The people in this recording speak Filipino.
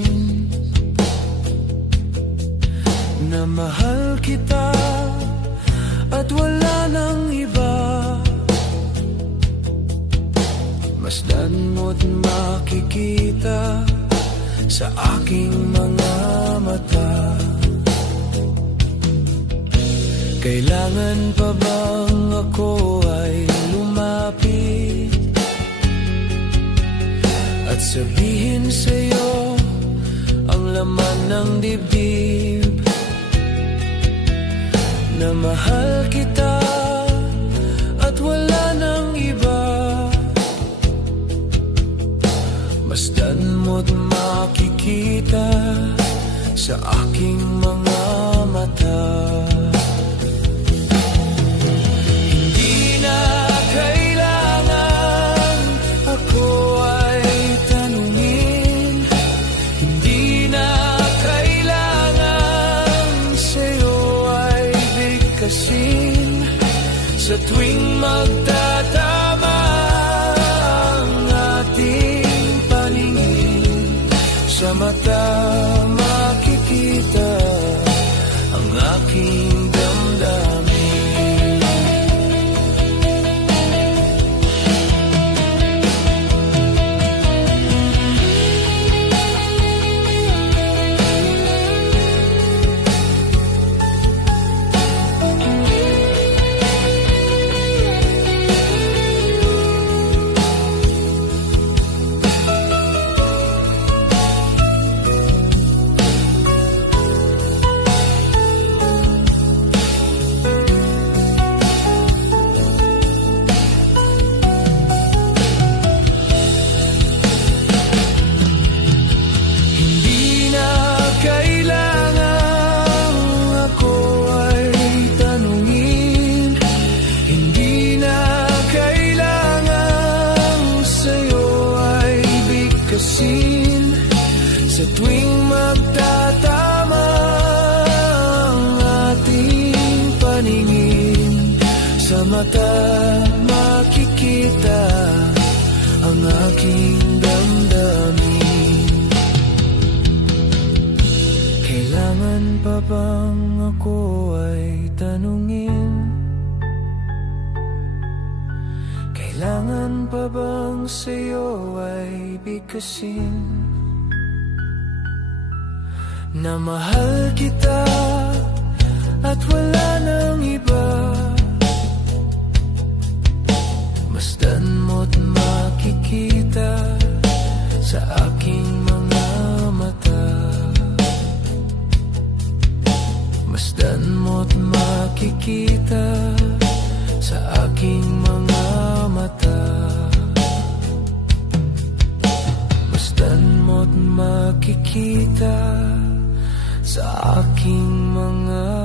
bigkasin, na mahal kita at wala nang iba. Masdan mo't makikita sa aking mga mata. Kailangan pa bang ako ay lumapit at sabihin sa'yo ang laman ng dibdib, na mahal kita at wala nang iba? Masdan mo't makikita sa aking mga mata. Hindi na kailangan ako ay tanungin, hindi na kailangan sa'yo ay bigkasin. Sa tuwing magtatama ang ating paningin, sa mata makikita ang aking damdamin. Sa tuwing magtatama ang ating paningin, sa mata makikita ang aking damdamin. Kailangan pa bang ako ay tanungin? Kailangan pa bang sa'yo ay bigkasin, na mahal kita at wala nang iba? Masdan mo't makikita sa aking mga mata. Masdan mo't makikita sa aking mga mata. Masdan mo't makikita sa aking mga